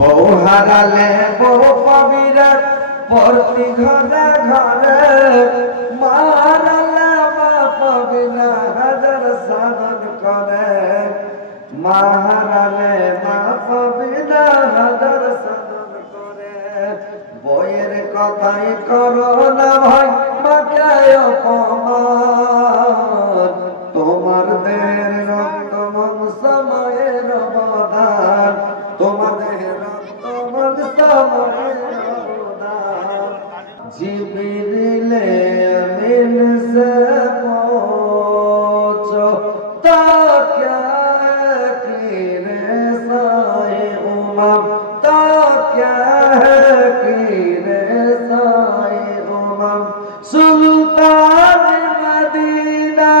বউ হারালে বউ পাবিরে প্রতি ঘরে ঘরে মারালে মা হাজার সাধন করে। মা হারালে মা হাজার সাধন করে। বইয়ের কথাই করো না ভাই, মাকে অপমান। তোমার দেহের রক্ত সময়ের অবদান جبريل من سپوچو تا کیا کی رسائے امم تا کیا کی رسائے امم سلطان مدینہ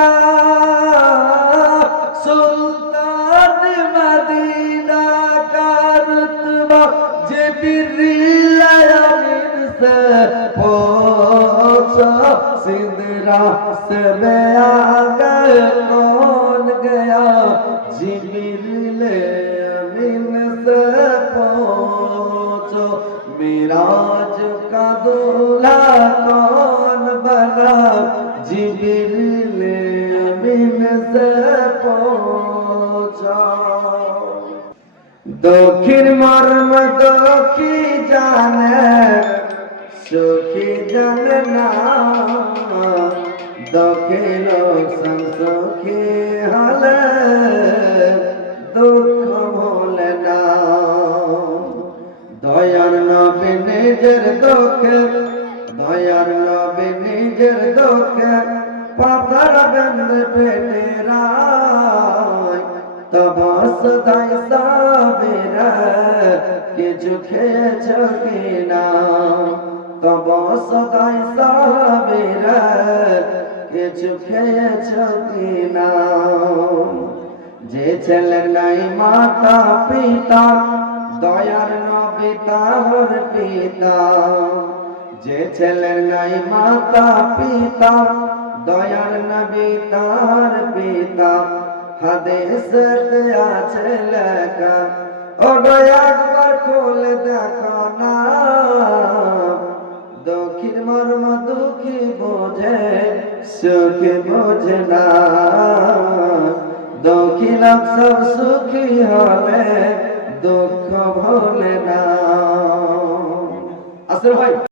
سلطان مدینہ کا رتبہ جبريل से पहुंचा सिंदरा से मैं आ गए कौन गया जिब्रील अमीन से पहुंचो मिराज का दूल्हा कौन बना जिब्रील अमीन से पहुंचा দক্ষিণ মর্ম দক্ষি জানে সুখী জানে না দক্ষিণ সংসখী হলে, দুঃখ ভোলে না দয়ার নবী নিজের দুঃখে, দয়ার নবী নিজের দুঃখে পাতার বেন্দ পেটে রায়। তব সদাই সাবির, কিছু খেয়েছ কিনা তব সদাই সাবির কিছু খেয়েছ কিনা যে ছেলের নাই মাতা পিতা দয়ার নবী তাহর পিতা যে ছেলের নাই মাতা পিতা দয়ার নবী তার পিতা আছে সুখী বোঝে না। দক্ষিণ সব সুখী হলে দুঃখ ভোলে না। আসলে ভাই